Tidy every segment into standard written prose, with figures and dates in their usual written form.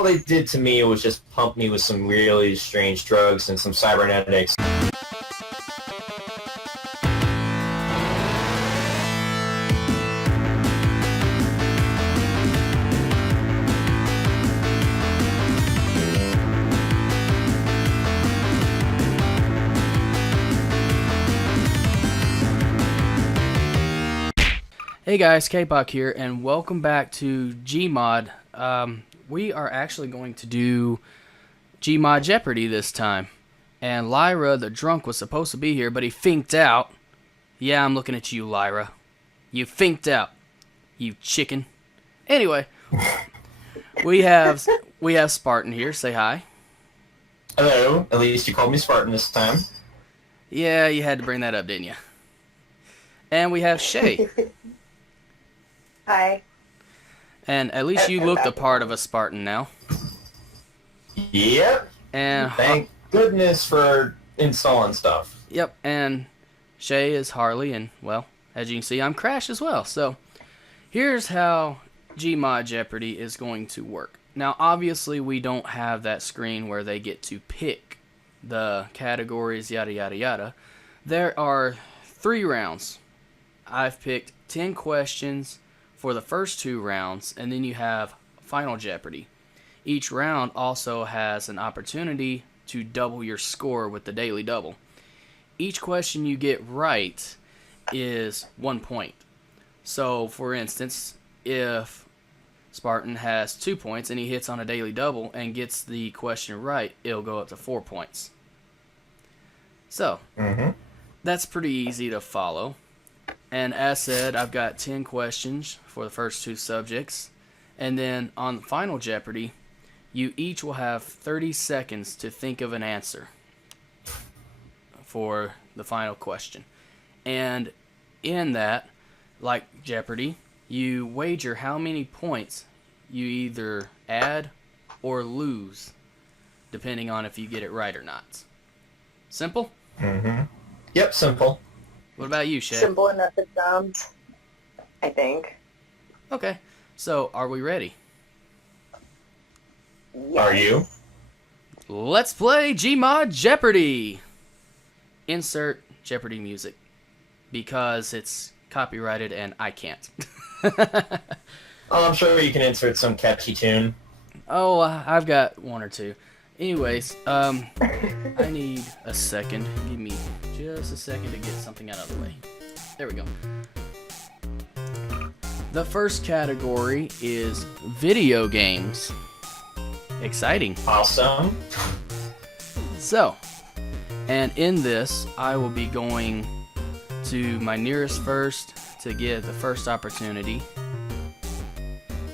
all they did to me was just pump me with some really strange drugs and some cybernetics. Hey guys, Kpac here, and welcome back to Gmod. We are actually going to do Gmod Jeopardy this time. And Lyra, the drunk, was supposed to be here, but he finked out. Yeah, I'm looking at you, Lyra. You finked out, you chicken. Anyway, we have Spartan here. Say hi. Hello. At least you called me Spartan this time. Yeah, you had to bring that up, didn't you? And we have Shay. Hi. And at least you look the part of a Spartan now. Yep. And thank goodness for installing stuff. Yep, and Shay is Harley, and, well, as you can see, I'm Crash as well. So, here's how Gmod Jeopardy is going to work. Now, obviously, we don't have that screen where they get to pick the categories, yada, yada, yada. There are 3 rounds. I've picked 10 questions for the first 2 rounds, and then you have Final Jeopardy. Each round also has an opportunity to double your score with the Daily Double. Each question you get right is 1 point. So, for instance, if Spartan has 2 points and he hits on a Daily Double and gets the question right, it'll go up to 4 points. So, that's pretty easy to follow. And as said, I've got 10 questions for the first 2 subjects. And then on Final Jeopardy, you each will have 30 seconds to think of an answer for the final question. And in that, like Jeopardy, you wager how many points you either add or lose, depending on if you get it right or not. Simple? Yep, simple. What about you, Shay? Simple enough it sounds, I think. Okay, so are we ready? Yes. Are you? Let's play Gmod Jeopardy! Insert Jeopardy music, because it's copyrighted and I can't. Oh, I'm sure you can insert some catchy tune. Oh, I've got 1 or 2. Anyways, I need a second. Give me just a second to get something out of the way. There we go. The first category is video games. Exciting. Awesome. So, and in this, I will be going to my nearest first to get the first opportunity.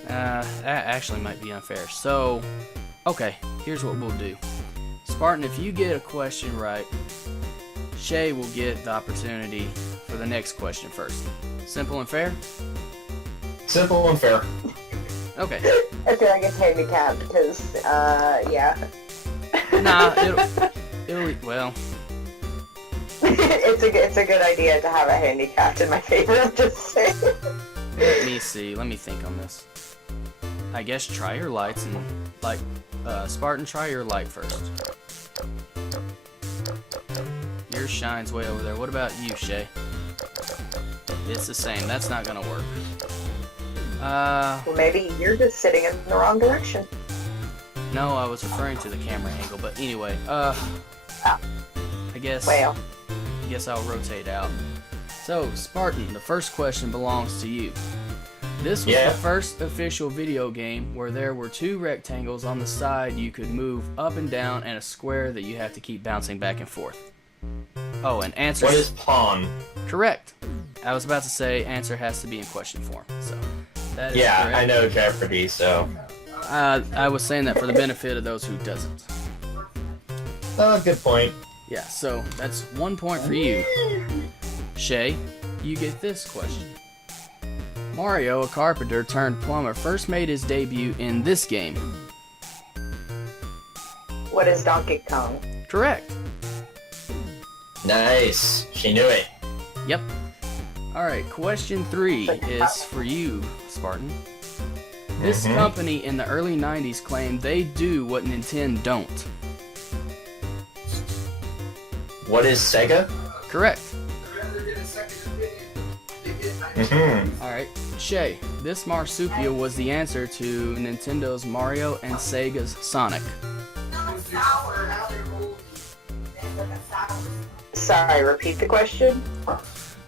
That actually might be unfair. So, okay, here's what we'll do. Spartan, if you get a question right, Shay will get the opportunity for the next question first. Simple and fair? Simple and fair. Okay. I feel like it's handicapped because, yeah. Nah, it'll well. it's a good idea to have a handicapped in my favor, I'm just saying. Let me see. Let me think on this. I guess try your lights and, like, Spartan, try your light first. Yours shines way over there. What about you, Shay? It's the same. That's not gonna work. Well, maybe you're just sitting in the wrong direction. No, I was referring to the camera angle, but anyway, I guess I'll rotate out. So, Spartan, the first question belongs to you. This was the first official video game where there were 2 rectangles on the side you could move up and down and a square that you have to keep bouncing back and forth. Oh, and answer... What is pawn? Correct. I was about to say answer has to be in question form, so that is correct. I know Jeopardy, so... I was saying that for the benefit of those who doesn't. Good point. Yeah, so that's 1 point for you. Shay, you get this question. Mario, a carpenter turned plumber, first made his debut in this game. What is Donkey Kong? Correct. Nice. She knew it. Yep. Alright, question 3 is for you, Spartan. This company in the early 90s claimed they do what Nintendo don't. What is Sega? Correct. Mm-hmm. Alright, Shay, this marsupial was the answer to Nintendo's Mario and Sega's Sonic. Sorry, repeat the question.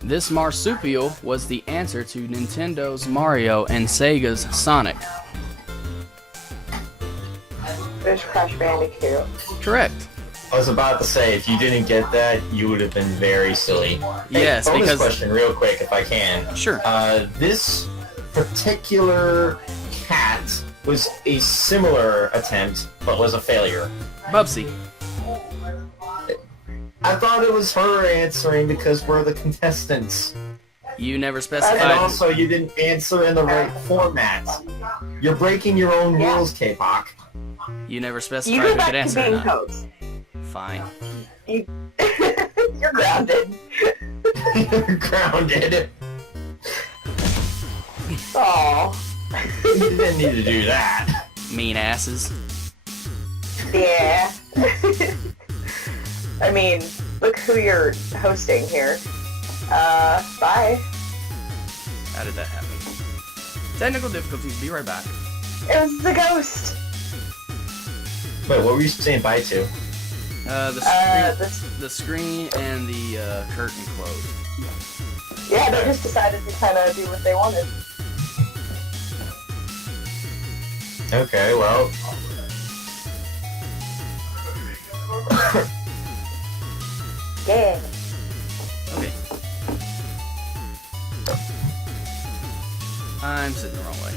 This marsupial was the answer to Nintendo's Mario and Sega's Sonic. There's Crash Bandicoot. Correct. I was about to say, if you didn't get that, you would have been very silly. Yes, bonus because... question real quick, if I can. Sure. This particular cat was a similar attempt, but was a failure. Bubsy. I thought it was her answering because we're the contestants. You never And specified... also, you didn't answer in the right format. You're breaking your own rules, Kpac. You never You specified go who back could to answer or being not. host. Fine. You're grounded. You're grounded. Aw. You didn't need to do that. Mean asses. Yeah. I mean, look who you're hosting here. Bye. How did that happen? Technical difficulties, be right back. It was the ghost. Wait, what were you saying bye to? The screen and the curtain closed. Yeah, they just decided to kind of do what they wanted. Okay, well... Yeah. Okay. I'm sitting the wrong way.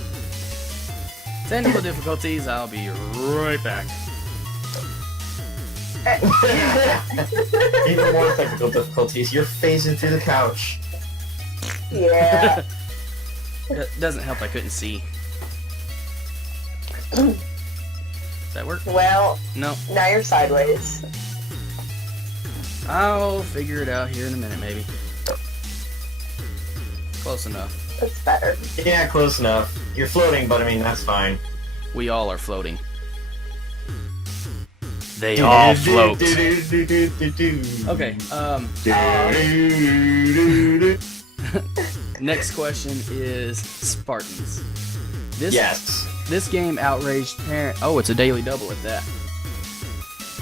Technical difficulties, I'll be right back. Even more technical difficulties. You're phasing through the couch. Yeah. It doesn't help I couldn't see. Does that work? Well, No. now you're sideways. I'll figure it out here in a minute, maybe. Close enough. That's better. Yeah, close enough. You're floating, but I mean, that's fine. We all are floating. They all float. Okay, next question is Spartans. Yes. This game outraged parents. Oh, it's a daily double at that.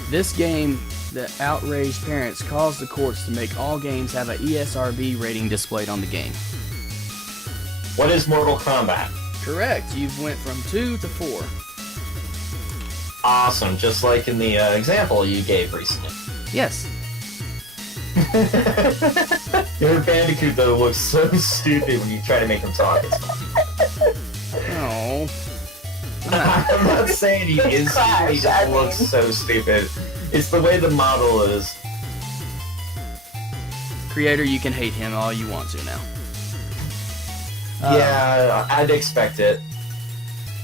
This game that outraged parents caused the courts to make all games have a ESRB rating displayed on the game. What is Mortal Kombat? Correct. You've went from 2 to 4. Awesome, just like in the example you gave recently. Yes. Your Bandicoot, though, looks so stupid when you try to make him talk. It's funny. Oh. I'm not saying he is stupid, he I just mean. looks so stupid. It's the way the model is. Creator, you can hate him all you want to now. Yeah, I'd expect it.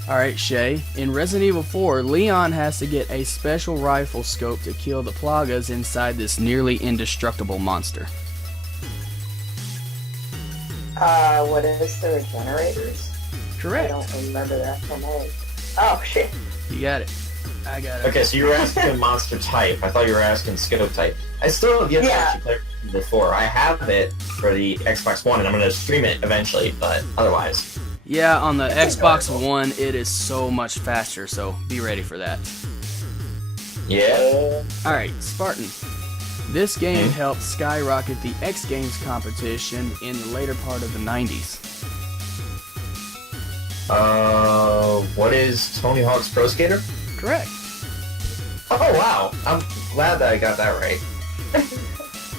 Alright, Shay. In Resident Evil 4, Leon has to get a special rifle scope to kill the plagas inside this nearly indestructible monster. What is the regenerators? I Correct. don't remember that from name. Oh, shit. You got it. I got it. Okay, so you were asking monster type. I thought you were asking scope type. I still have yet to Yeah. actually play before. I have it for the Xbox One, and I'm going to stream it eventually, but otherwise. Yeah, on the Xbox One, it is so much faster, so be ready for that. Yeah? Alright, Spartan. This game helped skyrocket the X Games competition in the later part of the 90s. What is Tony Hawk's Pro Skater? Correct. Oh, wow. I'm glad that I got that right.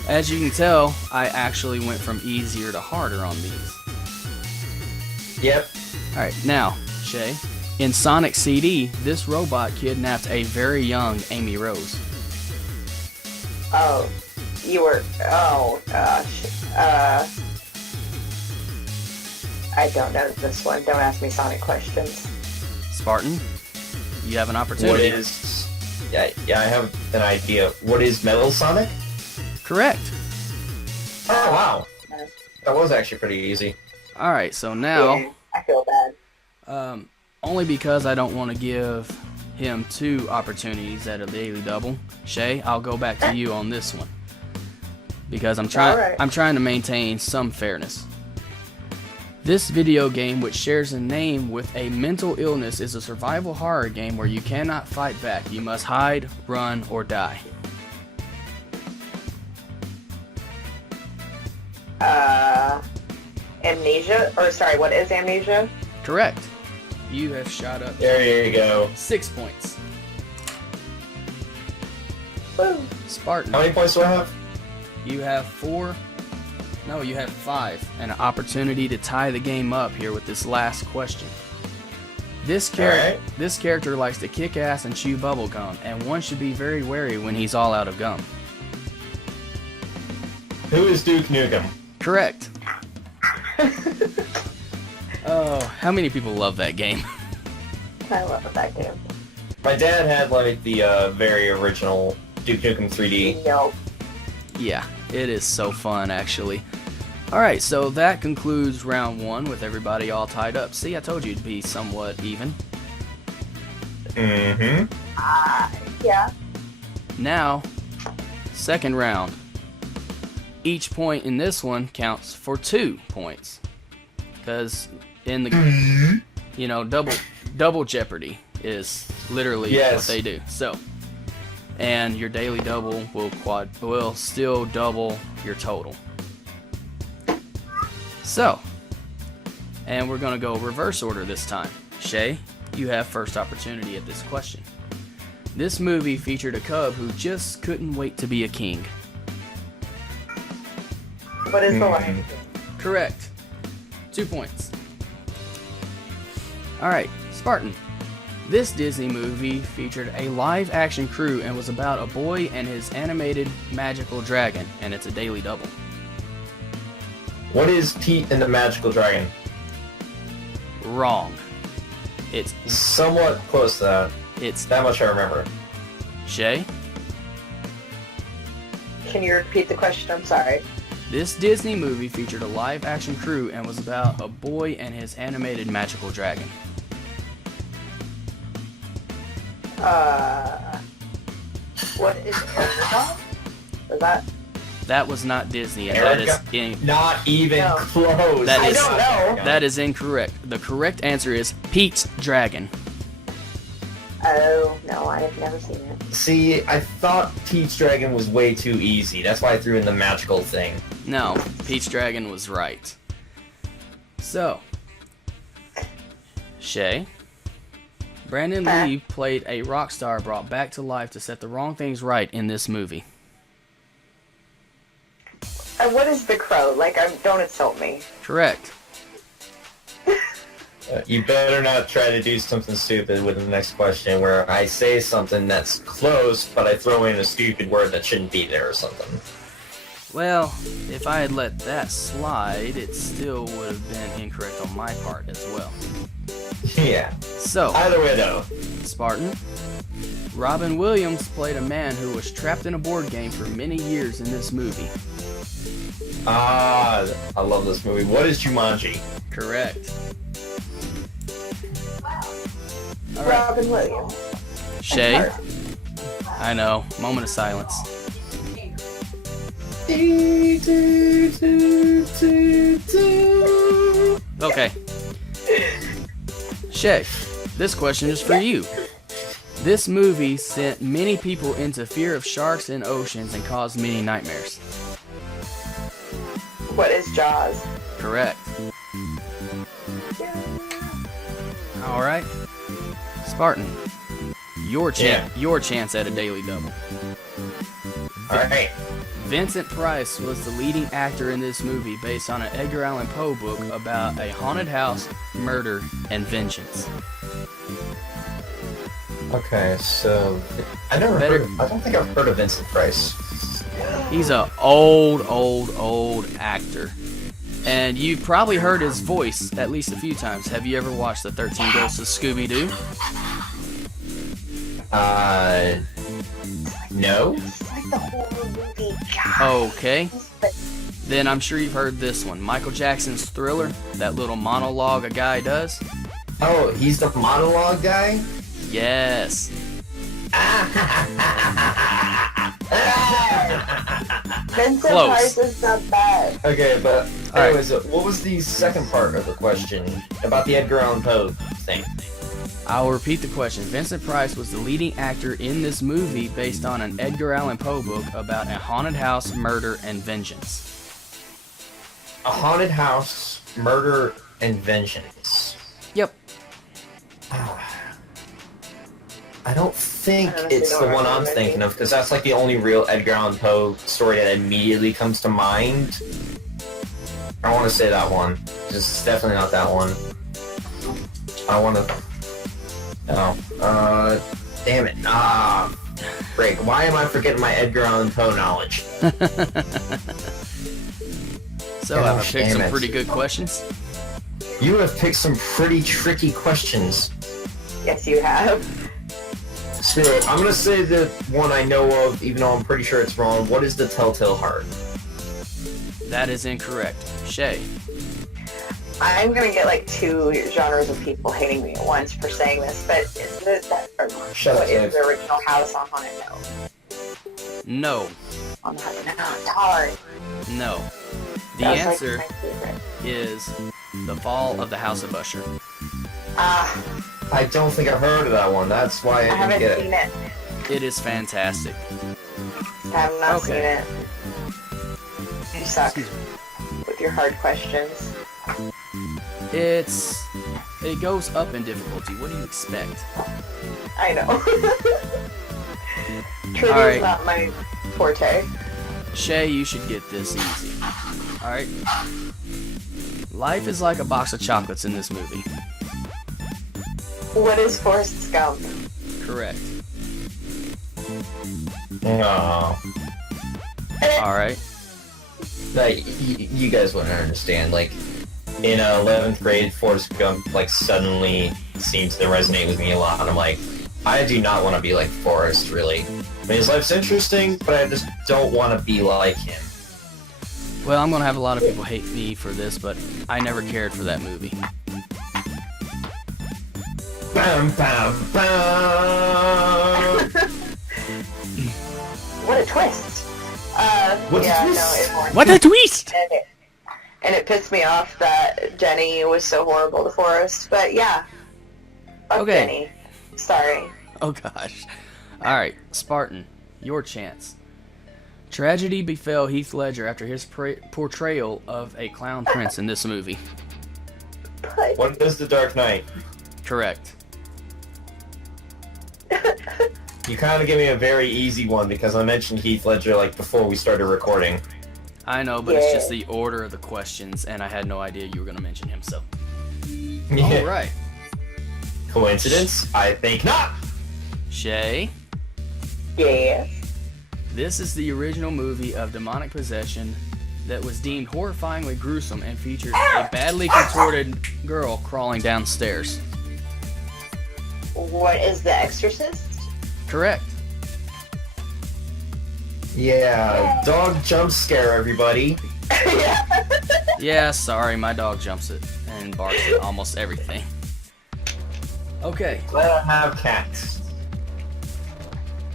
As you can tell, I actually went from easier to harder on these. Yep. Alright, now, Shay. In Sonic CD, this robot kidnapped a very young Amy Rose. Oh, you were... Oh, gosh. I don't know this one. Don't ask me Sonic questions. Spartan, you have an What opportunity. is... Yeah, I have an idea. What is Metal Sonic? Correct. Oh, wow. That was actually pretty easy. Alright, so now, Yeah, I feel bad. only because I don't want to give him 2 opportunities at a daily double. Shay, I'll go back to you on this one because I'm trying to maintain some fairness. This video game, which shares a name with a mental illness, is a survival horror game where you cannot fight back. You must hide, run, or die. Amnesia? Or sorry, what is Amnesia? Correct. You have shot up. There you go. 6 points. Woo. Spartan. How many points do I have? You have 4. No, you have 5. And an opportunity to tie the game up here with this last question. This character likes to kick ass and chew bubble gum, and one should be very wary when he's all out of gum. Who is Duke Nukem? Correct. Oh, how many people love that game? I love that game. My dad had like the very original Duke Nukem 3D. Nope. Yeah, it is so fun actually. Alright, so that concludes round 1 with everybody all tied up. See, I told you it'd be somewhat even. Mm-hmm. Yeah. Now, second round. Each point in this one counts for 2 points. Because in the, you know, double Jeopardy is literally what they do. So, and your daily double will still double your total. So, and we're gonna go reverse order this time. Shay, you have first opportunity at this question. This movie featured a cub who just couldn't wait to be a king. What is the Lion King? Correct. 2 points. Alright, Spartan. This Disney movie featured a live-action crew and was about a boy and his animated magical dragon, and it's a daily double. What is Pete and the Magical Dragon? Wrong. It's somewhat close to that. It's that much I remember. Shay? Can you repeat the question? I'm sorry. This Disney movie featured a live-action crew and was about a boy and his animated magical dragon. What is Erica? Is that? That was not Disney, and Erica? that is not even close. That I is, don't know. That is incorrect. The correct answer is Pete's Dragon. Oh, no, I have never seen it. See, I thought Pete's Dragon was way too easy. That's why I threw in the magical thing. No, Pete's Dragon was right. So, Shay, Brandon Lee played a rock star brought back to life to set the wrong things right in this movie. What is The Crow? Like, don't insult me. Correct. You better not try to do something stupid with the next question where I say something that's close, but I throw in a stupid word that shouldn't be there or something. Well, if I had let that slide, it still would have been incorrect on my part as well. Yeah. So, either way though. Spartan, Robin Williams played a man who was trapped in a board game for many years in this movie. I love this movie. What is Jumanji? Correct. All right. Robin Williams. Shay, I know. Moment of silence. Okay. Shay, this question is for you. This movie sent many people into fear of sharks in oceans and caused many nightmares. What is Jaws? Correct. Alright. Spartan, your chance at a daily double. Alright. Vincent Price was the leading actor in this movie based on an Edgar Allan Poe book about a haunted house, murder, and vengeance. Okay, so I don't think I've heard of Vincent Price. He's a old actor. And you've probably heard his voice at least a few times. Have you ever watched The 13 Ghosts of Scooby-Doo? No. Like the whole movie. Okay. Then I'm sure you've heard this one. Michael Jackson's Thriller, that little monologue a guy does. Oh, he's the monologue guy? Yes. Vincent Close. Price is not bad. Okay, but Alright. anyways, what was the second part of the question about the Edgar Allan Poe thing? I'll repeat the question. Vincent Price was the leading actor in this movie based on an Edgar Allan Poe book about a haunted house, murder, and vengeance. A haunted house, murder, and vengeance. Yep. I don't think I honestly it's don't the one remember I'm the thinking movie. of, because that's like the only real Edgar Allan Poe story that immediately comes to mind. I want to say that one. Just definitely not that one. I want to... No. Damn it. Break. Why am I forgetting my Edgar Allan Poe knowledge? So I've picked damn some it. pretty good questions. You have picked some pretty tricky questions. Yes, you have. Screw it. I'm gonna say the one I know of, even though I'm pretty sure it's wrong. What is the Telltale Heart? That is incorrect. Shay. I'm gonna get like two genres of people hating me at once for saying this, but is it that? Or Shut up, what is Dave. the original House on Haunted? No. No. On the Haunted? No, darn. No. The That was, answer like, my favorite. is The Fall of the House of Usher. I don't think I've heard of that one. That's why I I didn't haven't get seen it. it. It is fantastic. I have not Okay. seen it. You suck with your hard questions. It goes up in difficulty. What do you expect? I know. Trivia's Alright. not my forte. Shay, you should get this easy. Alright? Life is like a box of chocolates in this movie. What is Forrest Gump? Correct. No. Alright. Like, you guys wouldn't understand. Like, in 11th grade, Forrest Gump, like, suddenly seems to resonate with me a lot. And I'm like, I do not want to be like Forrest, really. I mean, his life's interesting, but I just don't want to be like him. Well, I'm gonna have a lot of people hate me for this, but I never cared for that movie. Bam, bam, bam. What a twist. What a yeah, twist? no, it warned What a twist! and it pissed me off that Jenny was so horrible to Forrest. But yeah. Fuck Okay. Jenny. Sorry. Oh gosh. Alright, Spartan, your chance. Tragedy befell Heath Ledger after his portrayal of a clown prince in this movie. But What is The Dark Knight? Correct. You kind of gave me a very easy one because I mentioned Heath Ledger, like, before we started recording. I know, but it's just the order of the questions, and I had no idea you were going to mention him, so. Yeah. Alright. Coincidence? I think not! Shay, yeah. this is the original movie of demonic possession that was deemed horrifyingly gruesome and featured a badly contorted girl crawling downstairs. What is The Exorcist? Correct. Yeah, dog jump scare, everybody. Yeah. Yeah, sorry, my dog jumps it and barks at almost everything. Okay, Let us have cats.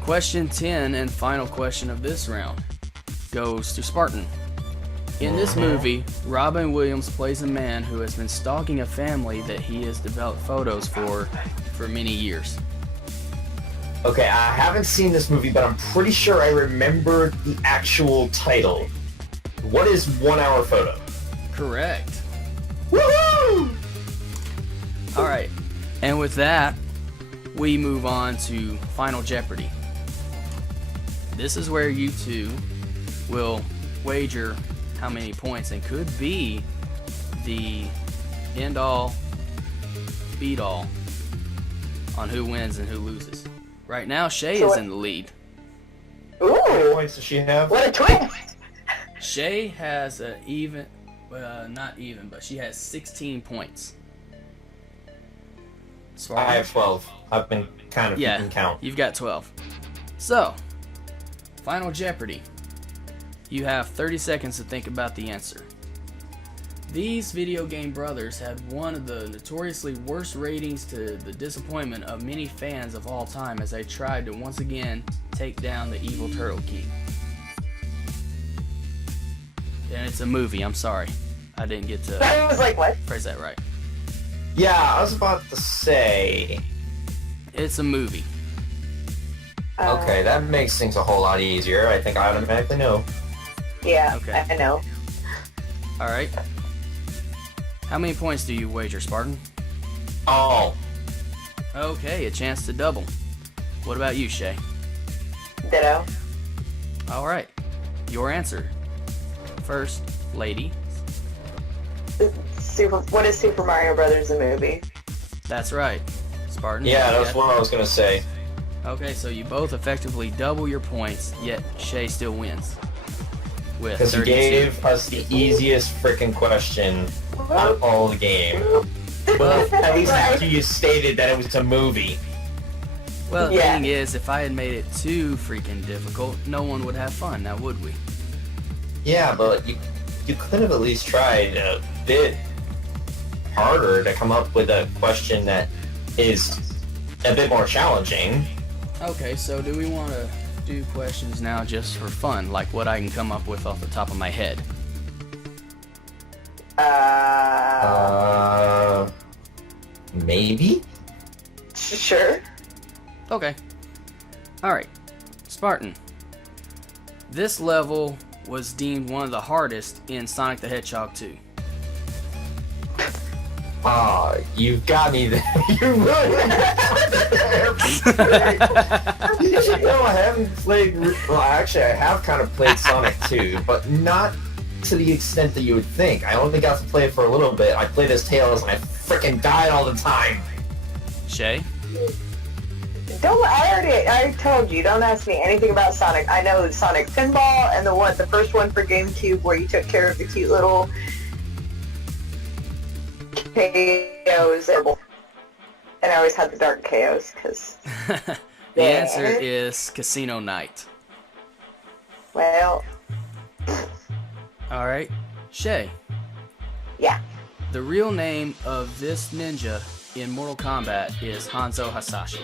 question 10 and final question of this round goes to Spartan. In this movie, Robin Williams plays a man who has been stalking a family that he has developed photos for many years. Okay, I haven't seen this movie, but I'm pretty sure I remember the actual title. What is 1 Hour Photo? Correct. Woohoo! Alright, and with that, we move on to Final Jeopardy. This is where you two will wager how many points and could be the end-all, beat-all on who wins and who loses. Right now, Shay So is what- in the lead. How many Ooh. points does she have? What a twist. Shay has a even, not even, but she has 16 points. I have 12. I've been kind of keeping count. You've got 12. So, Final Jeopardy. You have 30 seconds to think about the answer. These video game brothers had one of the notoriously worst ratings, to the disappointment of many fans of all time, as they tried to once again take down the evil Turtle King. And it's a movie, I'm sorry. I didn't get to I was like, what? phrase that right. Yeah, I was about to say. It's a movie. Okay, that makes things a whole lot easier. I think I automatically know. Yeah, Okay. I know. Alright. How many points do you wager, Spartan? Oh, Okay, a chance to double. What about you, Shay? Ditto. Alright. Your answer. First, lady. What is Super Mario Brothers a movie? That's right. Spartan? yeah, you that's got- what I was gonna say. Okay, so you both effectively double your points, yet Shay still wins. With Because you 32. gave us the easiest freaking question out of all the game. Well, at least after you stated that it was a movie. Well, the Yeah. thing is, if I had made it too freaking difficult, no one would have fun, now would we? Yeah, but you could have at least tried a bit harder to come up with a question that is a bit more challenging. Okay, so do we want to do questions now just for fun, like what I can come up with off the top of my head? Maybe? Sure. Okay. Alright. Spartan. This level was deemed one of the hardest in Sonic the Hedgehog 2. Ah, you've got me there. You really You should know I haven't played... Well, actually, I have kind of played Sonic 2, but not to the extent that you would think. I only got to play it for a little bit. I played as Tails, and I frickin' died all the time. Shay? I told you, don't ask me anything about Sonic. I know Sonic Pinball and the first one for GameCube where you took care of the cute little KOs. And I always had the dark KOs, because, The answer is Casino Night. well, Alright. Shay. yeah. The real name of this ninja in Mortal Kombat is Hanzo Hasashi.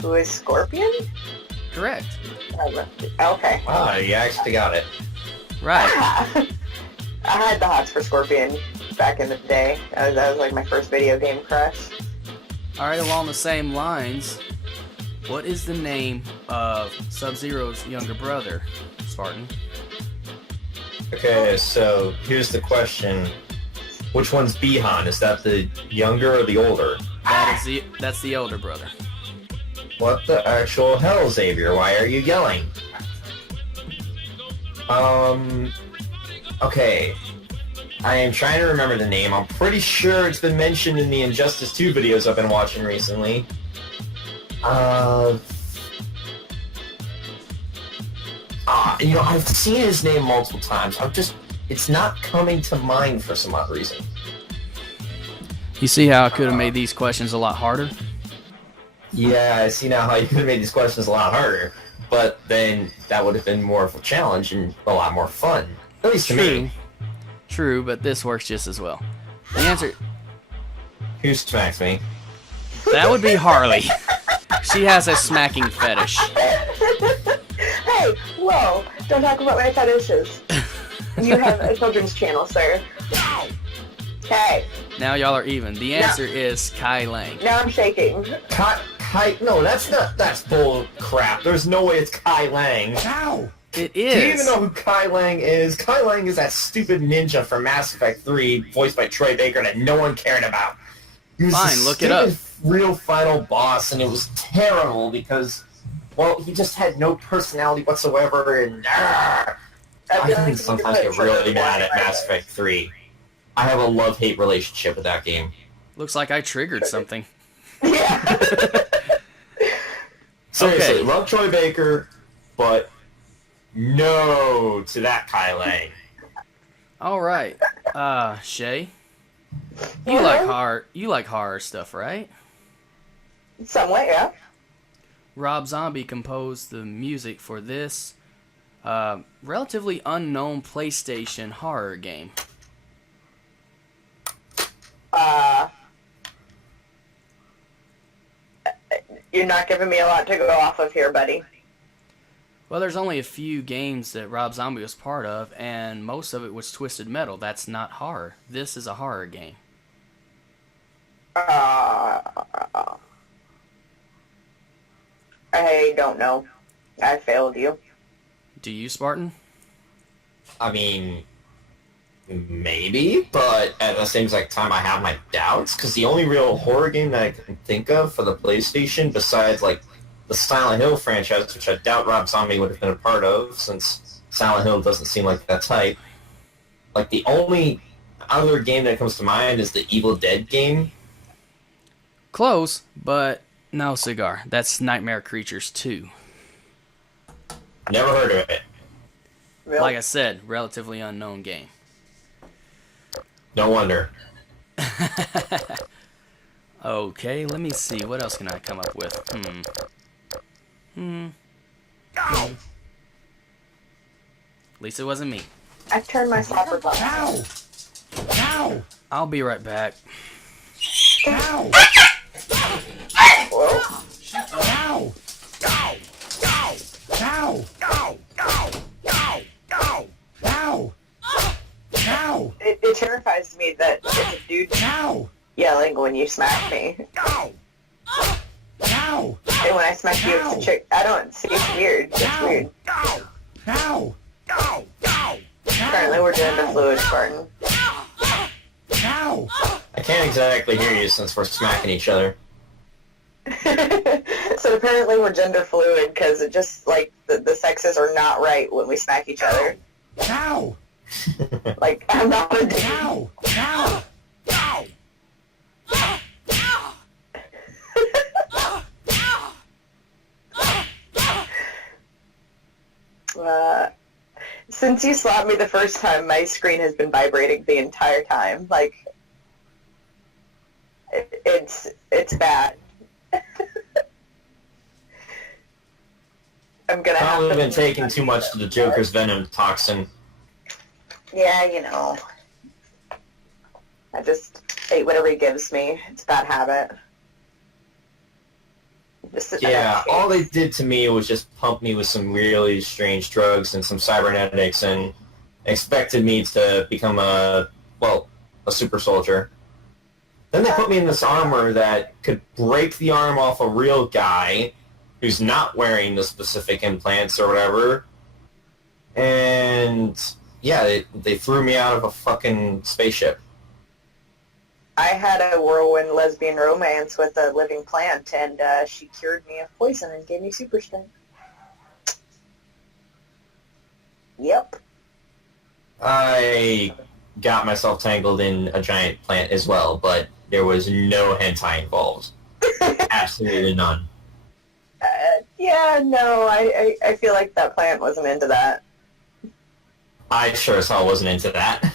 Who is Scorpion? Correct. Okay. Ah, you actually got it. Right. I had the hots for Scorpion back in the day. That was like my first video game crush. Alright, along the same lines, what is the name of Sub-Zero's younger brother, Spartan? Okay, so here's the question. Which one's Bihan? Is that the younger or the older? That's the older brother. What the actual hell, Xavier? Why are you yelling? Okay. I am trying to remember the name. I'm pretty sure it's been mentioned in the Injustice 2 videos I've been watching recently. I've seen his name multiple times. It's not coming to mind for some odd reason. You see how I could have made these questions a lot harder? Yeah, I see now how you could have made these questions a lot harder, but then that would have been more of a challenge and a lot more fun. At least to me. True, but this works just as well. The answer... Who smacks me? That would be Harley. She has a smacking fetish. Hey, whoa! Don't talk about my fetishes. You have a children's channel, sir. Hey, Now y'all are even. The answer is Kai Lang. now I'm shaking. No, that's bull crap. There's no way it's Kai Lang. It Do you even is. know who Kai Lang is? Kai Lang is that stupid ninja from Mass Effect 3, voiced by Troy Baker, that no one cared about. He was Fine, the look it up. stupid real final boss, and it was terrible because, well, he just had no personality whatsoever, and I can sometimes get really mad at Mass Effect 3. I have a love-hate relationship with that game. Looks like I triggered something. Yeah. Seriously, Okay. love Troy Baker, but no to that Kai Lang. Alright. Shay? You like horror stuff, right? Somewhat, yeah. Rob Zombie composed the music for this Relatively unknown PlayStation horror game. You're not giving me a lot to go off of here, buddy. Well, there's only a few games that Rob Zombie was part of, and most of it was Twisted Metal. That's not horror. This is a horror game. I don't know. I failed you. Do you, Spartan? I mean, maybe, but at the same exact time, I have my doubts, because the only real horror game that I can think of for the PlayStation, besides, like, the Silent Hill franchise, which I doubt Rob Zombie would have been a part of, since Silent Hill doesn't seem like that type, like, the only other game that comes to mind is the Evil Dead game. Close, but no cigar. That's Nightmare Creatures 2. Never heard of it. Really? Like I said, relatively unknown game. No wonder. Okay, let me see. What else can I come up with? At least it wasn't me. I turned my slapper button. Ow! Ow! I'll be right back. Ow! Whoa. Ow! Ow! Ow! Ow! Ow! Ow! Ow! Ow! Ow! It terrifies me that it's a dude Ow! yelling when you smack me. Ow! Ow! And when I smack you, it's a chick. I don't see. It's weird. It's weird. Ow! Ow! Ow! Ow! Apparently, we're gender fluid, Spartan. Ow! I can't exactly hear you since we're smacking each other. So apparently, we're gender fluid because it just like the sexes are not right when we smack each other. Ow! Like I'm not a dude. Ow! Ow! Ow! Since you slapped me the first time, my screen has been vibrating the entire time. Like, it's bad. I'm gonna have Probably to... been taking too much of the Joker's venom toxin. Yeah, you know. I just ate whatever he gives me. It's a bad habit. Yeah, all they did to me was just pump me with some really strange drugs and some cybernetics and expected me to become a super soldier. Then they put me in this armor that could break the arm off a real guy who's not wearing the specific implants or whatever. And yeah, they threw me out of a fucking spaceship. I had a whirlwind lesbian romance with a living plant, and she cured me of poison and gave me super strength. Yep. I got myself tangled in a giant plant as well, but there was no hentai involved. Absolutely none. Yeah, no, I feel like that plant wasn't into that. I sure as hell wasn't into that.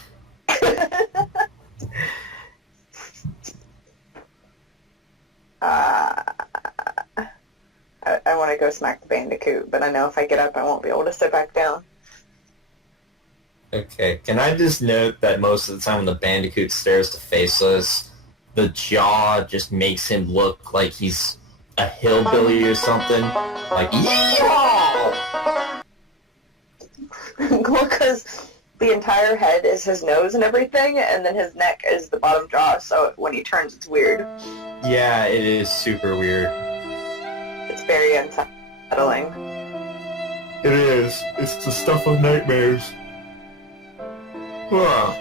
I want to go smack the Bandicoot, but I know if I get up, I won't be able to sit back down. Okay, can I just note that most of the time when the Bandicoot stares to face us, the jaw just makes him look like he's a hillbilly or something? Like, yeehaw! Because the entire head is his nose and everything, and then his neck is the bottom jaw, so when he turns, it's weird. Yeah, it is super weird. It's very unsettling. It is. It's the stuff of nightmares. Huh.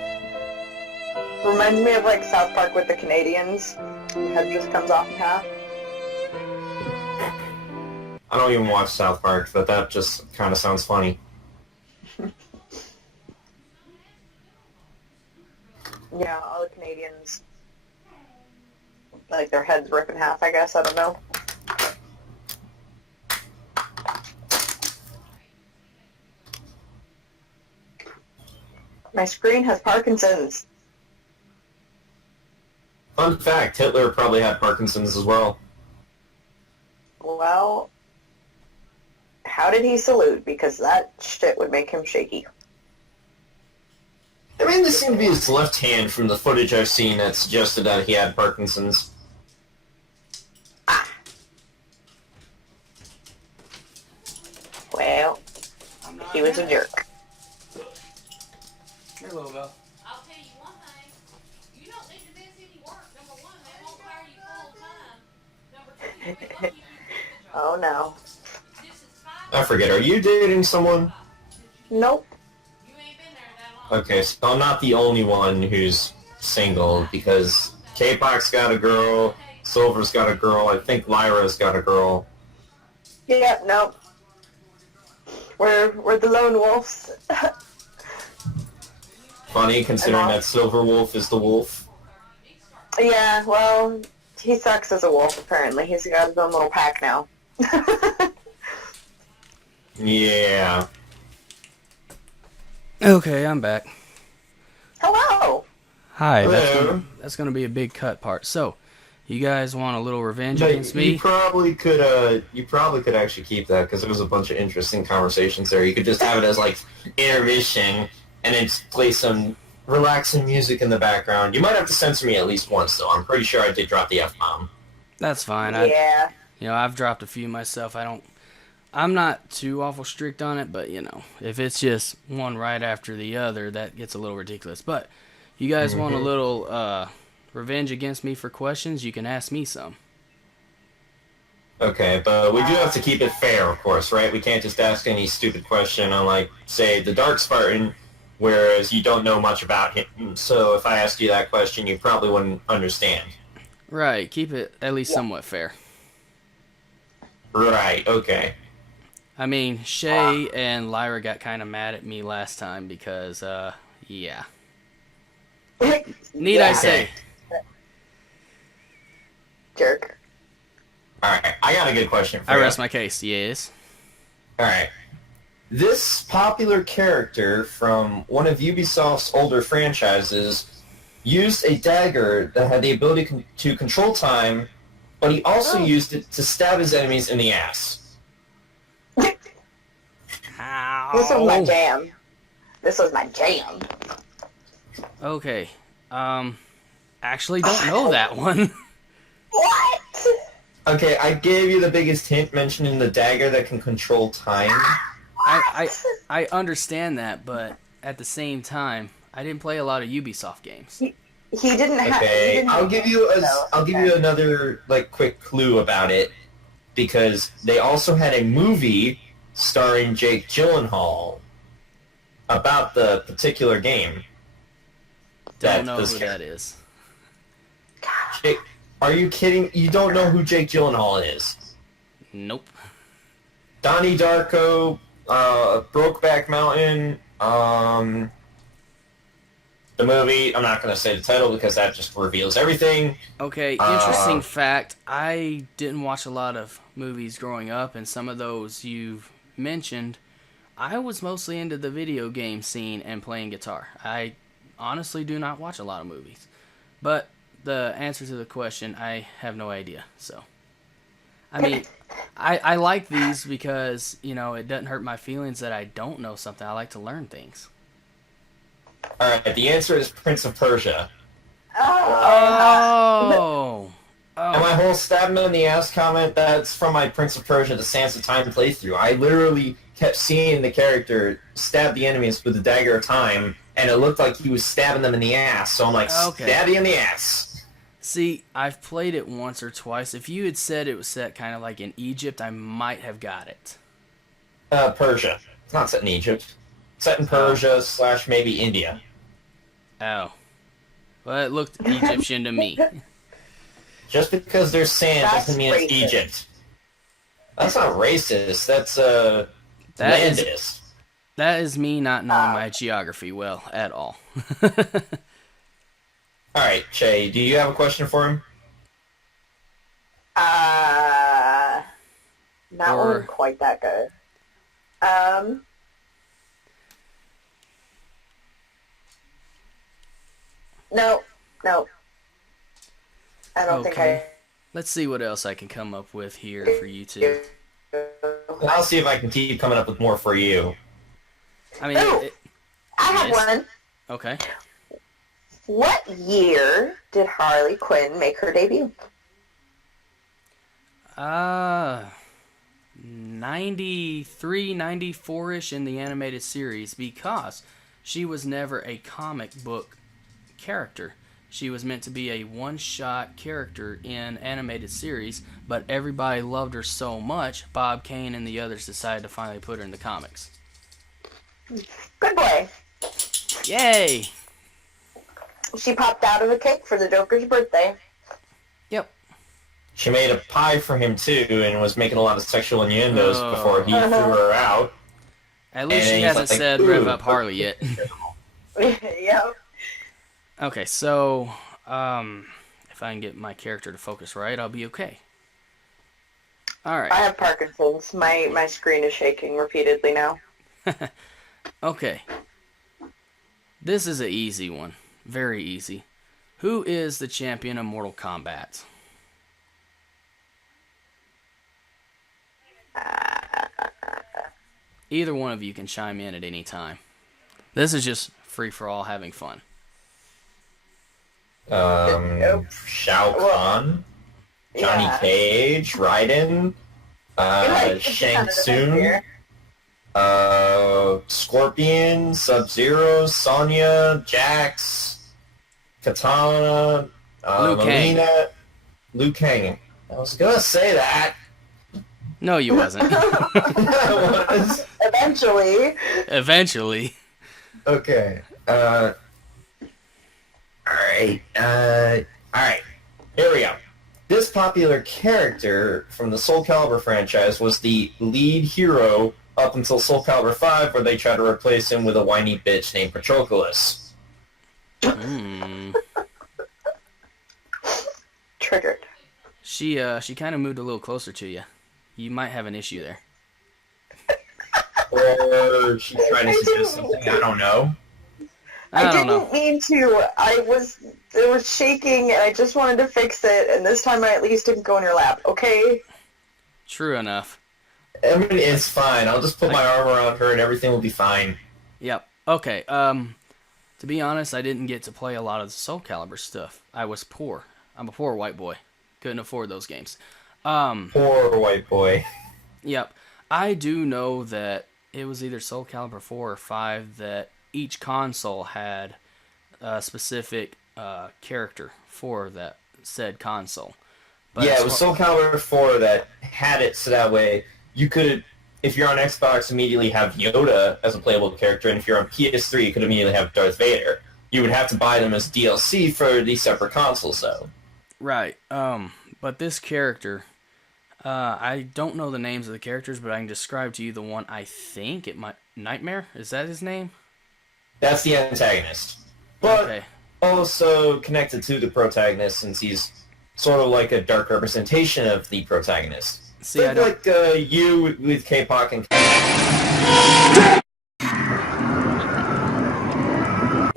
Reminds me of like South Park with the Canadians. The head just comes off in half. I don't even watch South Park, but that just kind of sounds funny. Yeah, all the Canadians, like their heads rip in half, I guess. I don't know. My screen has Parkinson's. Fun fact, Hitler probably had Parkinson's as well. Well, how did he salute? Because that shit would make him shaky. I mean, this seemed to be his left hand from the footage I've seen that suggested that he had Parkinson's. Well, he was a jerk. Here, little girl. I'll tell you one thing. You don't need to miss any work. Number one, they won't hire you full time. Number two, we won't keep you doing the job. Oh no. This is 5 I forget, are you dating someone? Nope. You ain't been there that long. Okay, so I'm not the only one who's single, because Kpac's got a girl, Silver's got a girl, I think Lyra's got a girl. Yep, nope. We're the lone wolves. Funny, considering that Silver Wolf is the wolf. Yeah, well, he sucks as a wolf, apparently. He's got his own little pack now. Yeah. Okay, I'm back. Hello! Hi. Hello. That's gonna be a big cut part. So, you guys want a little revenge But against me? you probably could actually keep that, because there was a bunch of interesting conversations there. You could just have it as, like, intermission, and then just play some relaxing music in the background. You might have to censor me at least once, though. I'm pretty sure I did drop the F-bomb. That's fine. Yeah. I've dropped a few myself. I'm not too awful strict on it, but if it's just one right after the other, that gets a little ridiculous. But you guys want a little revenge against me for questions? You can ask me some. Okay, but we do have to keep it fair, of course, right? We can't just ask any stupid question on, like, say, the Dark Spartan, whereas you don't know much about him. So if I asked you that question, you probably wouldn't understand. Right. Keep it at least somewhat fair. Right, okay. I mean, Shay and Lyra got kind of mad at me last time because, yeah. Need I say? Jerk. Alright, I got a good question for I you. rest my case. Yes. Alright. This popular character from one of Ubisoft's older franchises used a dagger that had the ability to control time, but he also used it to stab his enemies in the ass. This was my jam. This was my jam. Okay. Actually don't know that one. What? Okay, I gave you the biggest hint mentioning the dagger that can control time. I understand that, but at the same time, I didn't play a lot of Ubisoft games. He didn't have. Okay, I'll give you another like quick clue about it, because they also had a movie starring Jake Gyllenhaal about the particular game. Don't know who that is. Jake, are you kidding? You don't know who Jake Gyllenhaal is? Nope. Donnie Darko, Brokeback Mountain, the movie. I'm not going to say the title because that just reveals everything. Okay, interesting fact. I didn't watch a lot of movies growing up, and some of those you've mentioned, I was mostly into the video game scene and playing guitar. I honestly do not watch a lot of movies. But the answer to the question, I have no idea. So, I mean, I like these because, it doesn't hurt my feelings that I don't know something. I like to learn things. Alright, the answer is Prince of Persia. Oh! And my whole stab him in the ass comment, that's from my Prince of Persia The Sands of Time playthrough. I literally kept seeing the character stab the enemies with the dagger of time, and it looked like he was stabbing them in the ass, so I'm like, stab you in the ass. See, I've played it once or twice. If you had said it was set kind of like in Egypt, I might have got it. Persia. It's not set in Egypt. It's set in Persia / maybe India. Oh. Well, it looked Egyptian to me. Just because there's sand doesn't mean it's Egypt. That's not racist. That's landist. That is me not knowing my geography well at all. Alright, Shay, do you have a question for him? Not one quite that good. No. I don't think I... Let's see what else I can come up with here for you two. I'll see if I can keep coming up with more for you. I mean, Ooh. I have Yes. one. okay. What year did Harley Quinn make her debut? 93, 94-ish in the animated series, because she was never a comic book character. She was meant to be a one-shot character in animated series, but everybody loved her so much, Bob Kane and the others decided to finally put her in the comics. Good boy. Yay! She popped out of a cake for the Joker's birthday. Yep. She made a pie for him too, and was making a lot of sexual innuendos Oh. before he threw her out. At least And she he's hasn't like, said "Ooh." Rev Up Harley yet. Yep. Okay, so, if I can get my character to focus right, I'll be okay. Alright. I have Parkinson's. My screen is shaking repeatedly now. Okay. This is an easy one. Very easy. Who is the champion of Mortal Kombat? Either one of you can chime in at any time. This is just free for all, having fun. Shao Kahn, Johnny Yeah. Cage, Raiden, Shang Tsung, Scorpion, Sub-Zero, Sonya, Jax, Katana, Liu Kang. Melina, Liu Kang. I was gonna say that. No, you wasn't. I was. Eventually. Eventually. Okay. Alright. Alright. Here we go. This popular character from the Soul Calibur franchise was the lead hero up until Soul Calibur 5, where they tried to replace him with a whiny bitch named Patroclus. Triggered. She kind of moved a little closer to you. You might have an issue there. Or she's trying to suggest something, I don't know. I don't know. didn't mean to. It was shaking, and I just wanted to fix it, and this time I at least didn't go in your lap, okay? True enough. I mean, it's fine. I'll just put my arm around her and everything will be fine. Yep. Okay. To be honest, I didn't get to play a lot of the Soul Calibur stuff. I was poor. I'm a poor white boy. Couldn't afford those games. Poor white boy. Yep. I do know that it was either Soul Calibur 4 or 5 that each console had a specific character for that said console. But Yeah, as it was far- Soul Calibur 4 that had it so that way you could, if you're on Xbox, immediately have Yoda as a playable character, and if you're on PS3, you could immediately have Darth Vader. You would have to buy them as DLC for these separate consoles, though. Right. But this character, I don't know the names of the characters, but I can describe to you the one I think it might... Nightmare? Is that his name? That's the antagonist. But Okay. also connected to the protagonist, since he's sort of like a dark representation of the protagonist. See, I Like, don't... like you with Kpac and...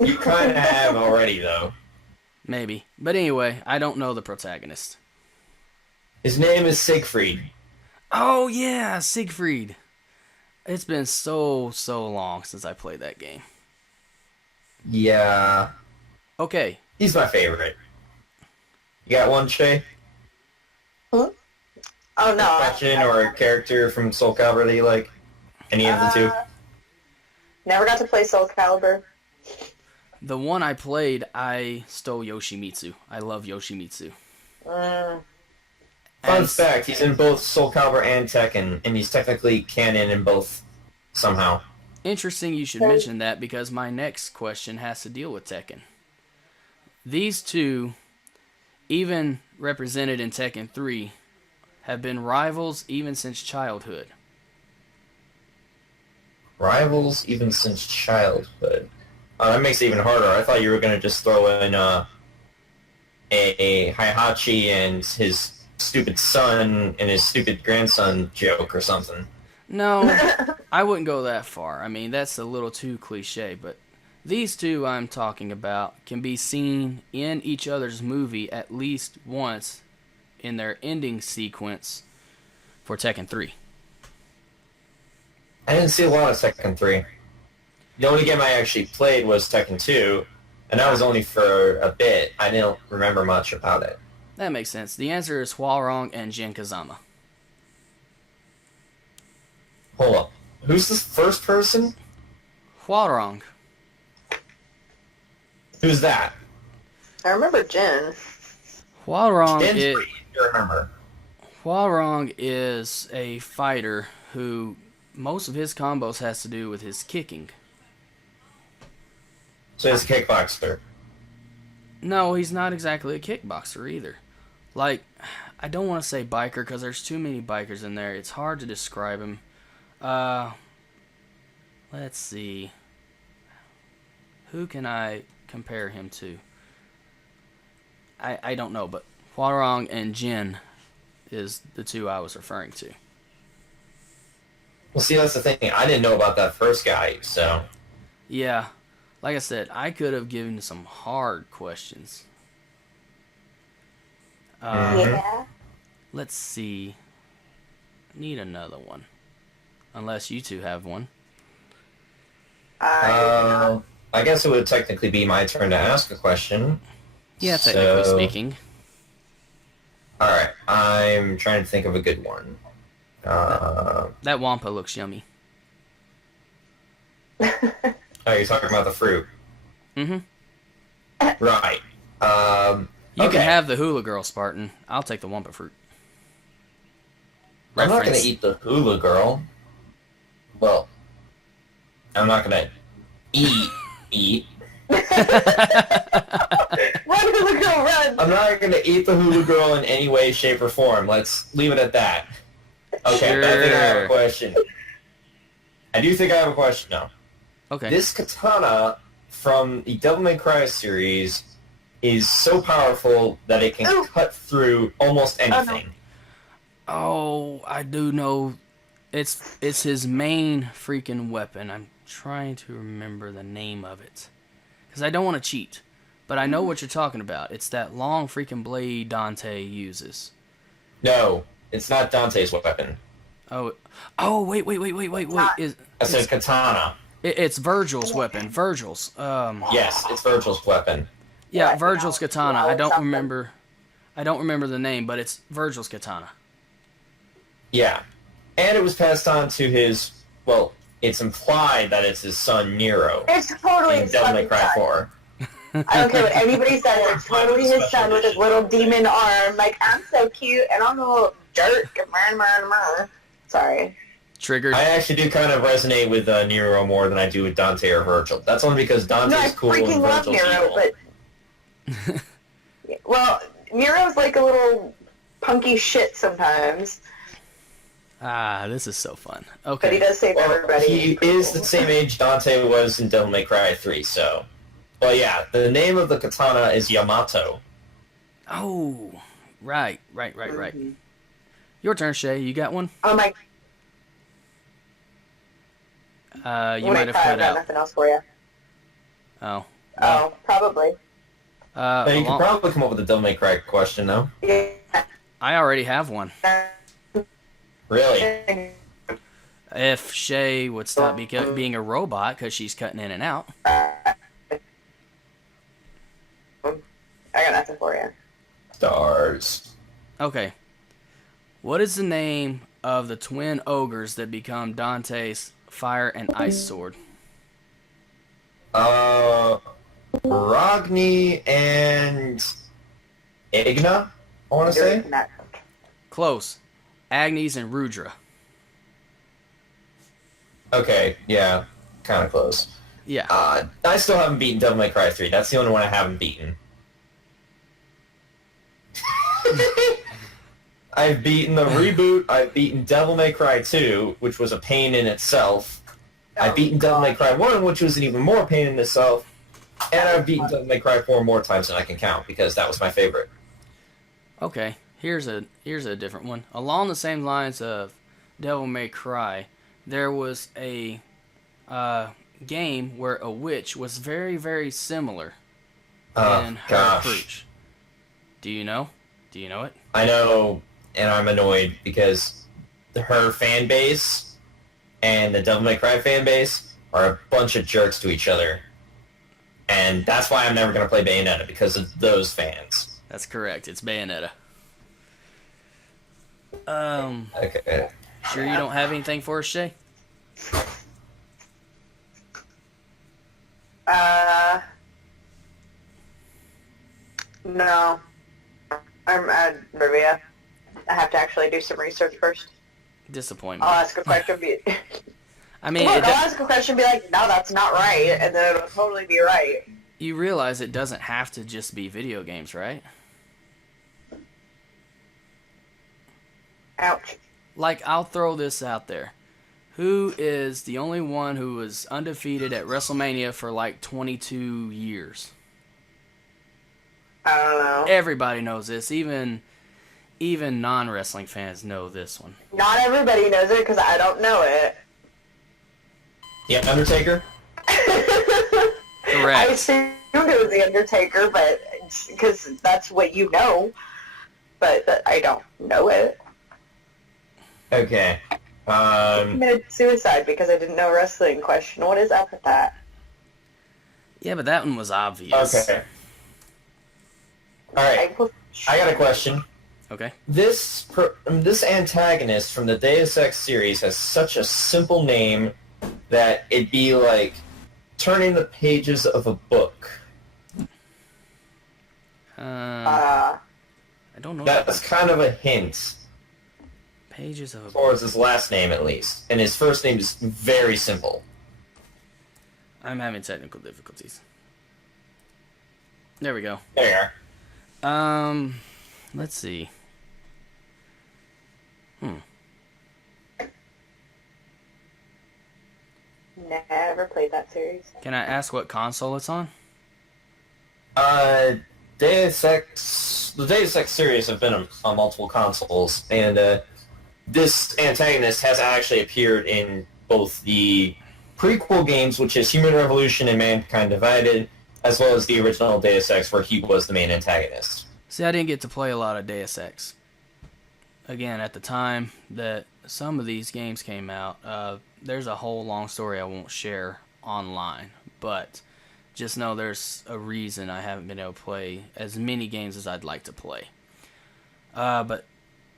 You kind of have already, though. Maybe. But anyway, I don't know the protagonist. His name is Siegfried. Oh, yeah, Siegfried. It's been so long since I played that game. Yeah, Okay. he's my favorite. You got one, Shay? Oh, no. Question or a character from Soul Calibur that you like? Any of the two? Never got to play Soul Calibur. The one I played, I stole Yoshimitsu. I love Yoshimitsu. Fun And- fact, he's in both Soul Calibur and Tekken, and he's technically canon in both, somehow. Interesting you should mention that, because my next question has to deal with Tekken. These two, even represented in Tekken 3, have been rivals even since childhood. Rivals even since childhood. That makes it even harder. I thought you were going to just throw in a Heihachi and his stupid son and his stupid grandson joke or something. No, I wouldn't go that far. I mean, that's a little too cliche, but these two I'm talking about can be seen in each other's movie at least once in their ending sequence for Tekken 3. I didn't see a lot of Tekken 3. The only game I actually played was Tekken 2, and that was only for a bit. I didn't remember much about it. That makes sense. The answer is Hwoarang and Jin Kazama. Hold up. Who's the first person? Hwoarang. Who's that? I remember Jin. Hwoarang Jin's is, pretty easy to remember. Hwoarang is a fighter who most of his combos has to do with his kicking. So he's a kickboxer. No, he's not exactly a kickboxer either. Like, I don't want to say biker because there's too many bikers in there. It's hard to describe him. Let's see. Who can I compare him to? I don't know, but Hwoarang and Jin is the two I was referring to. Well, see, that's the thing. I didn't know about that first guy, so... Yeah, like I said, I could have given some hard questions. Yeah. Let's see. Need another one. Unless you two have one. I guess it would technically be my turn to ask a question. Yeah, technically So- speaking. Alright, I'm trying to think of a good one. That Wampa looks yummy. Oh, you're talking about the fruit. Mm-hmm. Right. You okay. can have the hula girl, Spartan. I'll take the Wampa fruit. I'm not Reference. gonna eat the hula girl. Well, I'm not gonna eat. Run, hula girl, run! I'm not gonna eat the hula girl in any way, shape, or form. Let's leave it at that. Okay, but I think I have a Sure. question. I do think I have a question now. Okay. This katana from the Devil May Cry series is so powerful that it can Ooh. cut through almost anything. Oh, I do know. It's his main freaking weapon. I'm trying to remember the name of it. Because I don't want to cheat. But I know what you're talking about. It's that long freaking blade Dante uses. No, it's not Dante's weapon. Oh, wait. not. I said katana. It's Virgil's weapon. Virgil's. Yes, it's Virgil's weapon. Yeah, Yeah, Virgil's katana. yeah, I don't something. remember. I don't remember the name, but it's Virgil's katana. Yeah. And it was passed on to his, well, it's implied that it's his son Nero It's totally in his Devil son. May Cry 4. I don't care what anybody says. It's totally his son with his little demon arm. Like, I'm so cute, and I'm a little jerk. Sorry. Triggered. I actually do kind of resonate with Nero more than I do with Dante or Virgil. That's only because No, I Dante's cool and freaking love Virgil's Nero, evil. but... well, Nero's like a little punky shit sometimes, This is so fun. but he Okay. does save Well, everybody. he is the same age Dante was in Devil May Cry 3, so... But yeah, the name of the katana is Yamato. Oh, right. Mhm. Your turn, Shay. You got one? Oh my... You Wait, might have I've cut got out. nothing else for you. Oh. Oh, probably. Now, you can probably come up with a Devil May Cry question, though. Yeah. I already have one. Really? If Shay would stop being a robot because she's cutting in and out. I got nothing for you. Stars. Okay. What is the name of the twin ogres that become Dante's fire and ice sword? Ragni and Igna, I want to say? Close. Agnes and Rudra. Okay, yeah, kind of close. Yeah. I still haven't beaten Devil May Cry 3. That's the only one I haven't beaten. I've beaten the reboot. I've beaten Devil May Cry 2, which was a pain in itself. I've beaten Devil May Cry 1, which was an even more pain in itself. And I've beaten Devil May Cry 4 more times than I can count, because that was my favorite. Okay. Here's a different one. Along the same lines of Devil May Cry, there was a game where a witch was very, very similar in her Gosh. approach. Do you know? Do you know it? I know, and I'm annoyed, because her fan base and the Devil May Cry fan base are a bunch of jerks to each other. And that's why I'm never going to play Bayonetta, because of those fans. That's correct. It's Bayonetta. Okay. Sure you don't have anything for us, Shay? No. I'm at trivia. I have to actually do some research first. Disappointment. I'll ask a question. I mean, Look, I'll ask a question and be like, no, that's not right, and then it'll totally be right. you realize it doesn't have to just be video games, right? Ouch. Like, I'll throw this out there. Who is the only one who was undefeated at WrestleMania for like 22 years? I don't know. Everybody knows this. Even non-wrestling fans know this one. Not everybody knows it because I don't know it. Yeah, Undertaker? I Correct. assumed it was The Undertaker, but because that's what you know. But I don't know it. Okay. I committed suicide because I didn't know a wrestling question. What is up with that? Yeah, but that one was obvious. Okay. Alright, I got a question. Okay. This antagonist from the Deus Ex series has such a simple name that it'd be like turning the pages of a book. I don't know. That's kind of a hint, Pages of a towards his last name at least. And his first name is very simple. I'm having technical difficulties. There we go. There you are. Let's see. Never played that series. Can I ask what console it's on? The Deus Ex series have been on multiple consoles, and this antagonist has actually appeared in both the prequel games, which is Human Revolution and Mankind Divided, as well as the original Deus Ex, where he was the main antagonist. See, I didn't get to play a lot of Deus Ex. Again, at the time that some of these games came out, there's a whole long story I won't share online, but just know there's a reason I haven't been able to play as many games as I'd like to play. But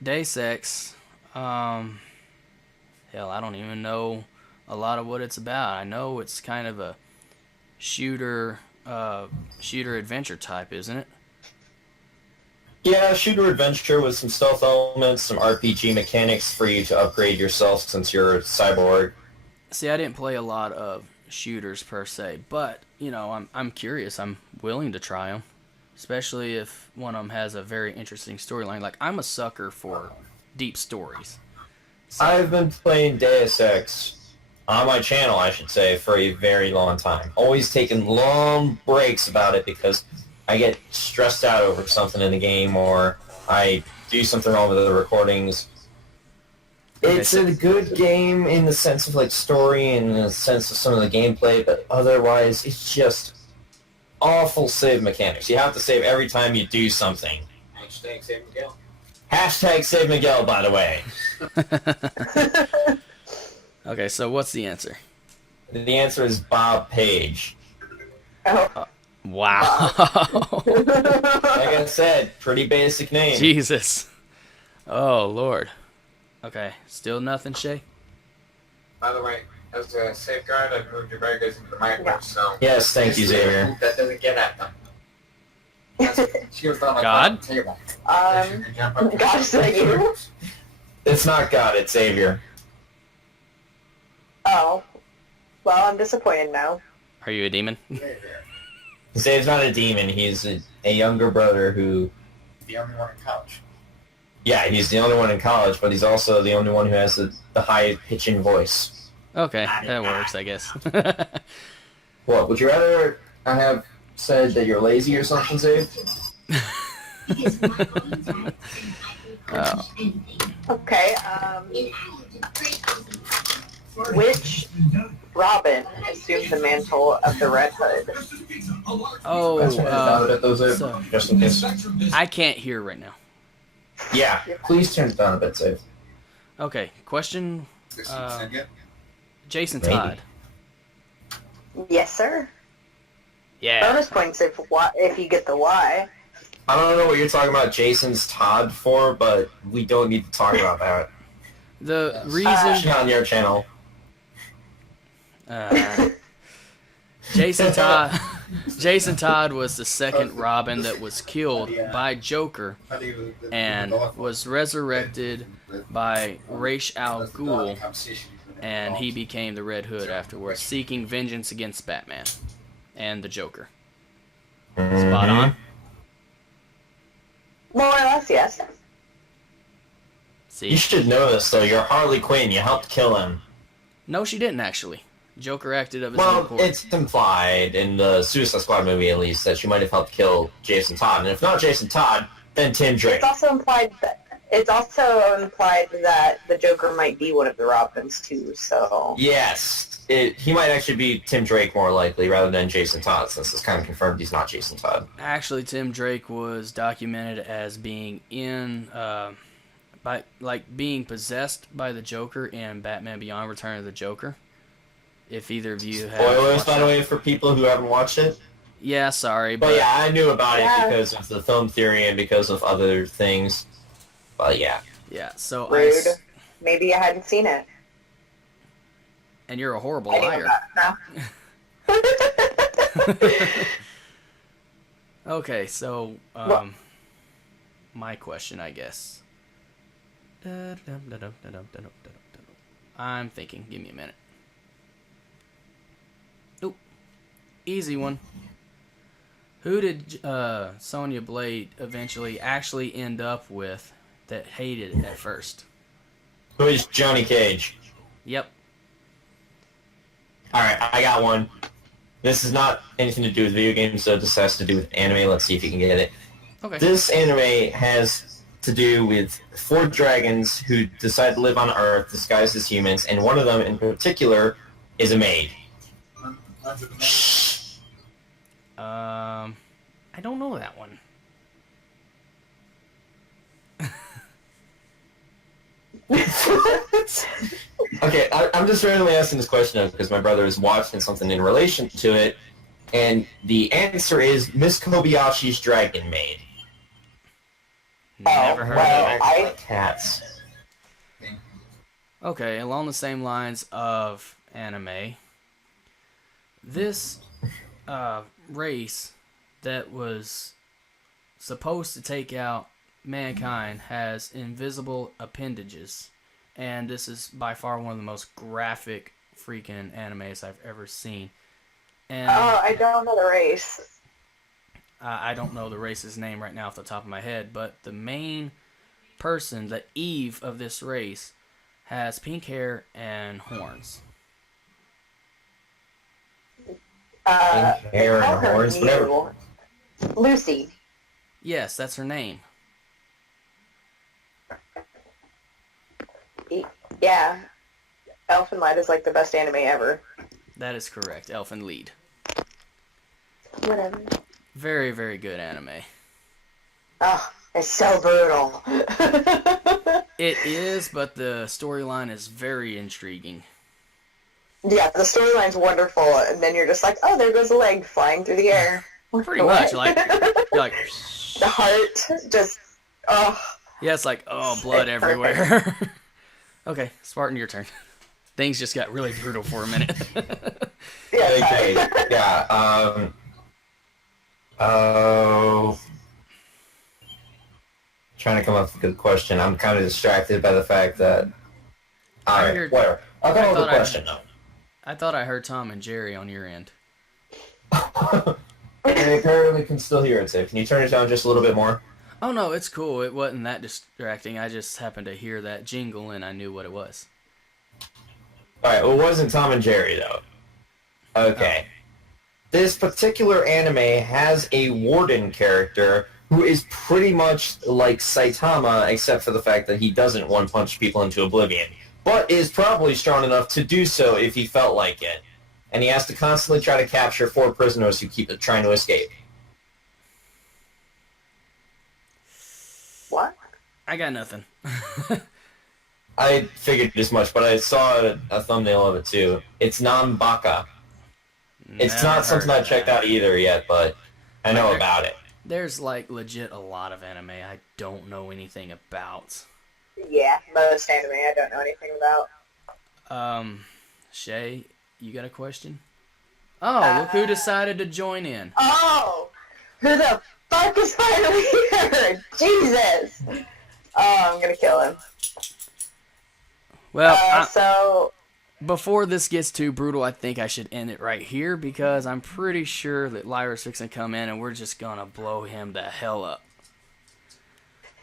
Deus Ex, hell, I don't even know a lot of what it's about. I know it's kind of a shooter adventure type, isn't it? Yeah, shooter adventure with some stealth elements, some RPG mechanics for you to upgrade yourself since you're a cyborg. See, I didn't play a lot of shooters per se, but you know, I'm curious. I'm willing to try them, especially if one of them has a very interesting storyline. Like, I'm a sucker for deep stories. So, I've been playing Deus Ex on my channel, I should say, for a very long time. Always taking long breaks about it because I get stressed out over something in the game, or I do something wrong with the recordings. It's a good game in the sense of like story and in the sense of some of the gameplay, but otherwise it's just awful save mechanics. You have to save every time you do something. Hashtag save Miguel. Hashtag save Miguel, by the way. okay, so what's the answer? The answer is Bob Page. Oh. Wow. Like I said, pretty basic name. Jesus. Oh, Lord. Okay, still nothing, Shay? By the way, as a safeguard, I've moved your burgers into the microwave, so... Yes, thank you, Xavier. That doesn't get at them. She was on my God? table. She could jump up God, is that you? It's not God, it's Xavier. Oh. Well, I'm disappointed now. Are you a demon? Xavier's not a demon, he's a younger brother who... The only one in college. Yeah, he's the only one in college, but he's also the only one who has the high-pitching voice. Okay, that works, I guess. What, would you rather I have said that you're lazy or something, Xavier? Oh. Okay, which Robin assumed the mantle of the Red Hood? Oh, so, just in case. I can't hear right now. Yeah, please turn it down a bit, Xavier. Okay, question. This one said yet? Jason Maybe. Todd. Yes, sir. Yeah. Bonus points if you get the Y. I don't know what you're talking about Jason's Todd for, but we don't need to talk about that. The It's reason not on your channel. Jason Todd Jason Todd was the second Robin that was killed by Joker and was resurrected by Ra's al Ghul, and he became the Red Hood afterwards, seeking vengeance against Batman and the Joker. Spot on. More or less, yes. You See? should know this, though. You're Harley Quinn. You helped kill him. No, she didn't actually. Joker acted of his own Well, accord. it's implied in the Suicide Squad movie, at least, that she might have helped kill Jason Todd. And if not Jason Todd, then Tim Drake. It's also implied that the Joker might be one of the Robins too. So Yes. He might actually be Tim Drake more likely rather than Jason Todd, since it's kind of confirmed he's not Jason Todd. Actually, Tim Drake was documented as being being possessed by the Joker in Batman Beyond: Return of the Joker. If either of you have Spoilers, watched by the that. way, for people who haven't watched it. Yeah, sorry, But but yeah, I knew about Yeah. it because of the film theory and because of other things. But yeah. yeah. So rude. Maybe I hadn't seen it. and you're a horrible I knew liar. about it now. Okay, so What? my question, I guess. I'm thinking. Give me a minute. Oop. Easy one. Who did Sonya Blade eventually actually end up with that hated it at first? Who is Johnny Cage? Yep. Alright, I got one. This is not anything to do with video games, so this has to do with anime. Let's see if you can get it. Okay. This anime has to do with 4 dragons who decide to live on Earth disguised as humans, and one of them in particular is a maid. I don't know that one. Okay, I'm just randomly asking this question because my brother is watching something in relation to it, and the answer is Miss Kobayashi's Dragon Maid. Never heard well, of it. Like cats. Okay, along the same lines of anime, this race that was supposed to take out mankind has invisible appendages, and this is by far one of the most graphic freaking animes I've ever seen. And Oh, I don't know the race. I don't know the race's name right now off the top of my head, but the main person, the Eve of this race, has pink hair and horns. Pink They hair call and her horns, whatever. Mew. Lucy. Yes, that's her name. Yeah. Elfen Light is like the best anime ever. That is correct. Elfen Lied. Whatever. Very, very good anime. Oh, it's so brutal. It is, but the storyline is very intriguing. Yeah, the storyline's wonderful, and then you're just like, oh, there goes a leg flying through the air. Pretty much, like, you're like, The heart just, oh. yeah, it's like, oh, blood It's everywhere. Okay, Spartan, your turn. Things just got really brutal for a minute. Yeah, Okay, sorry. yeah, oh... Trying to come up with a good question. I'm kind of distracted by the fact that... Alright, whatever. I'll come up with a question, though. I thought I heard Tom and Jerry on your end. I apparently can still hear it, so can you turn it down just a little bit more? Oh, no, it's cool. It wasn't that distracting. I just happened to hear that jingle, and I knew what it was. Alright, well, it wasn't Tom and Jerry, though. Okay. This particular anime has a warden character who is pretty much like Saitama, except for the fact that he doesn't one-punch people into oblivion, but is probably strong enough to do so if he felt like it. And he has to constantly try to capture 4 prisoners who keep trying to escape. What? I got nothing. I figured as much, but I saw a thumbnail of it too. It's non-baka. It's Never not something heard I of checked that. out either yet, but I know Like, about it. There's like legit a lot of anime I don't know anything about. Yeah, most anime I don't know anything about. Shay, you got a question? Oh, look who decided to join in. Oh! Who the fuck is finally here? Jesus! Oh, I'm gonna kill him. Well, So... before this gets too brutal, I think I should end it right here because I'm pretty sure that Lyra's fixing to come in and we're just gonna blow him the hell up.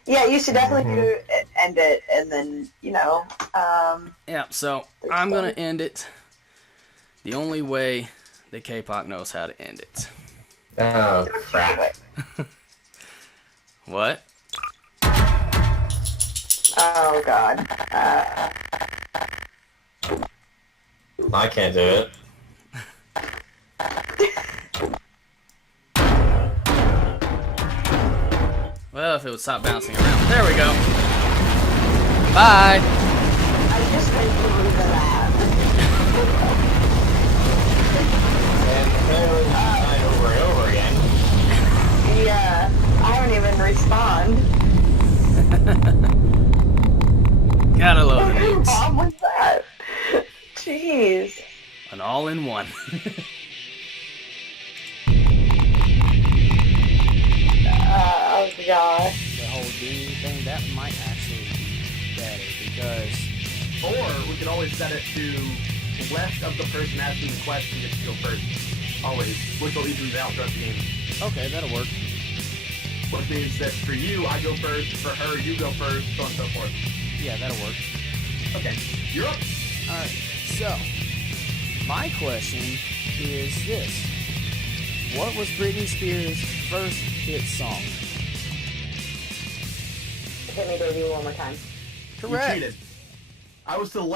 Yeah, you should definitely do end it, and then, you know, Yeah, so I'm gonna end it the only way that Kpac knows how to end it. Oh, crap. What? Oh, God. I can't do it. Well, if it would stop bouncing around. There we go. Bye! I just went through that. And apparently died over and over again. Yeah, I don't even respond. Gotta love the What's memes. wrong with that? Jeez. An all-in-one. Oh, God. The whole gaming thing, that might actually be better because... Or we could always set it to left of the person asking the question gets to go first. Always. Which will even out throughout the game. Okay, that'll work. Which means that for you, I go first. For her, you go first. So on and so forth. Yeah, that'll work. Okay. You're up. Alright, so... my question is this. What was Britney Spears' first hit song? Hit me, baby, one more time. You Correct. cheated. I was to the left.